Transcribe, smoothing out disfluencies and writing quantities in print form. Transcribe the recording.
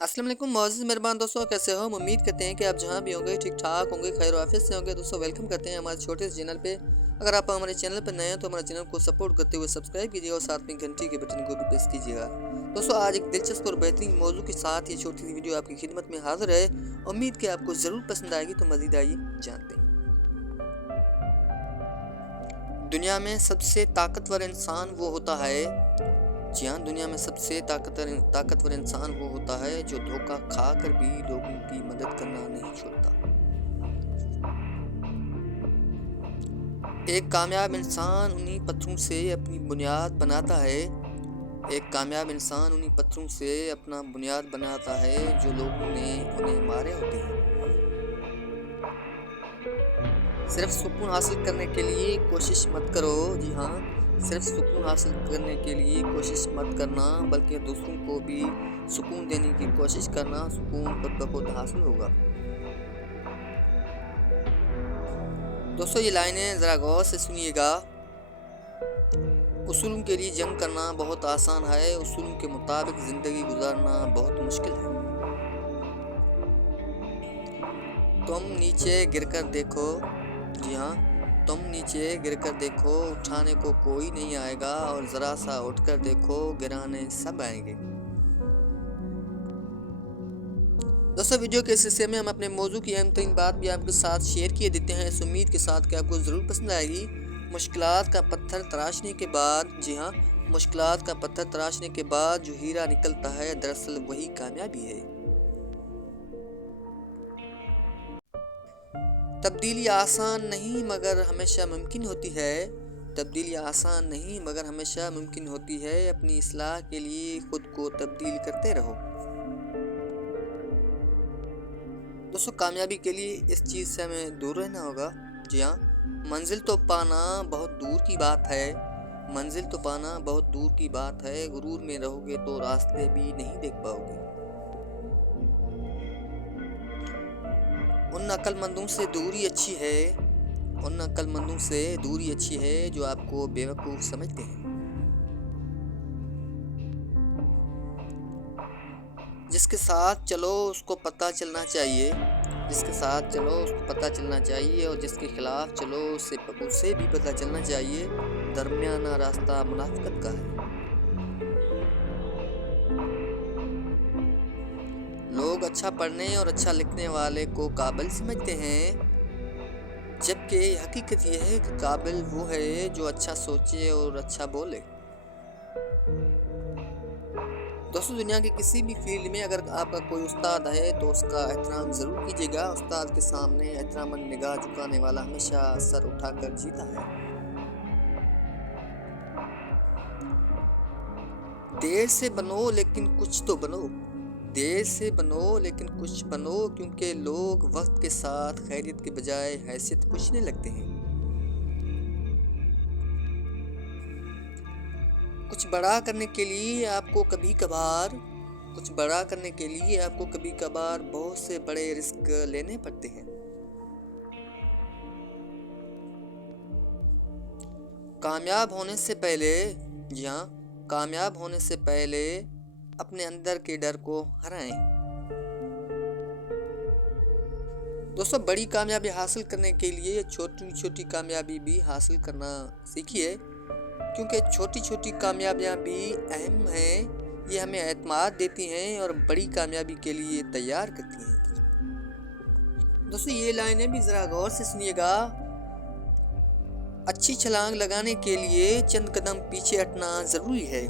अस्सलाम वालेकुम मोअज़्ज़ज़ मेहरबान दोस्तों, कैसे हो? हम उम्मीद करते हैं कि आप जहाँ भी होंगे ठीक ठाक होंगे, खैर आफियत से होंगे। दोस्तों वेलकम करते हैं हमारे छोटे से चैनल पे। अगर आप हमारे चैनल पर नए हैं तो हमारे चैनल को सपोर्ट करते हुए सब्सक्राइब कीजिएगा और साथ में घंटी के बटन को भी प्रेस कीजिएगा। दोस्तों आज एक दिलचस्प और बेहतरीन मौजू के साथ ये छोटी सी वीडियो आपकी खिदमत में हाजिर है। उम्मीद कि आपको ज़रूर पसंद आएगी, तो मज़ीद आइए जानते हैं। दुनिया में सबसे ताकतवर इंसान वो होता है, जी हाँ, दुनिया में सबसे ताकतवर इंसान वो होता है जो धोखा खाकर भी लोगों की मदद करना नहीं छोड़ता। एक कामयाब इंसान उन्हीं पत्थरों से अपनी बुनियाद बनाता है। एक कामयाब इंसान उन्हीं पत्थरों से अपना बुनियाद बनाता है जो लोगों ने उन्हें मारे होते हैं। सिर्फ सुकून हासिल करने के लिए कोशिश मत करो, जी हाँ, सिर्फ सुकून हासिल करने के लिए कोशिश मत करना, बल्कि दूसरों को भी सुकून देने की कोशिश करना। सुकून खुद ब खुद हासिल होगा। दोस्तों ये लाइनें ज़रा गौर से सुनिएगा। उसूलों के लिए जंग करना बहुत आसान है, उसूलों के मुताबिक ज़िंदगी गुजारना बहुत मुश्किल है। तुम नीचे गिरकर देखो, जी हाँ, तुम नीचे गिरकर देखो, उठाने को कोई नहीं आएगा, और ज़रा सा उठकर देखो, गिराने सब आएंगे। दोस्तों वीडियो के सिलसिले में हम अपने मौजू की अहम तरीन बात भी आपके साथ शेयर किए देते हैं, इस उम्मीद के साथ कि आपको ज़रूर पसंद आएगी। मुश्किलात का पत्थर तराशने के बाद, जी हाँ, मुश्किलात का पत्थर तराशने के बाद जो हीरा निकलता है, दरअसल वही कामयाबी है। तब्दीली आसान नहीं मगर हमेशा मुमकिन होती है। तब्दीली आसान नहीं मगर हमेशा मुमकिन होती है। अपनी इस्लाह के लिए खुद को तब्दील करते रहो। दोस्तों कामयाबी के लिए इस चीज़ से हमें दूर रहना होगा। जी हाँ, मंजिल तो पाना बहुत दूर की बात है, मंजिल तो पाना बहुत दूर की बात है। गुरूर में रहोगे तो रास्ते भी नहीं देख पाओगे। उन अक्लमंदों से दूरी अच्छी है, उन अक्लमंदों से दूरी अच्छी है जो आपको बेवकूफ़ समझते हैं। जिसके साथ चलो उसको पता चलना चाहिए, जिसके साथ चलो उसको पता चलना चाहिए, और जिसके खिलाफ चलो उसे भी पता चलना चाहिए। दरमियाना रास्ता मुनाफिकत का है। लोग अच्छा पढ़ने और अच्छा लिखने वाले को काबिल समझते हैं, जबकि हकीकत यह है कि काबिल वो है जो अच्छा सोचे और अच्छा बोले। दोस्तों दुनिया के किसी भी फील्ड में अगर आपका कोई उस्ताद है तो उसका एहतराम ज़रूर कीजिएगा। उस्ताद के सामने एहतरामन निगाह झुकाने वाला हमेशा सर उठाकर जीता है। देर से बनो लेकिन कुछ तो बनो, देर से बनो लेकिन कुछ बनो, क्योंकि लोग वक्त के साथ खैरियत के बजाय हैसियत पूछने लगते हैं। कुछ बड़ा करने के लिए आपको कभी कभार बहुत से बड़े रिस्क लेने पड़ते हैं। कामयाब होने से पहले, जी हाँ, कामयाब होने से पहले अपने अंदर के डर को हराएं। दोस्तों बड़ी कामयाबी हासिल करने के लिए छोटी छोटी कामयाबी भी हासिल करना सीखिए, क्योंकि छोटी छोटी कामयाबियां भी अहम हैं। ये हमें एतमाद देती हैं और बड़ी कामयाबी के लिए तैयार करती हैं। दोस्तों ये लाइनें भी ज़रा गौर से सुनिएगा। अच्छी छलांग लगाने के लिए चंद कदम पीछे हटना ज़रूरी है।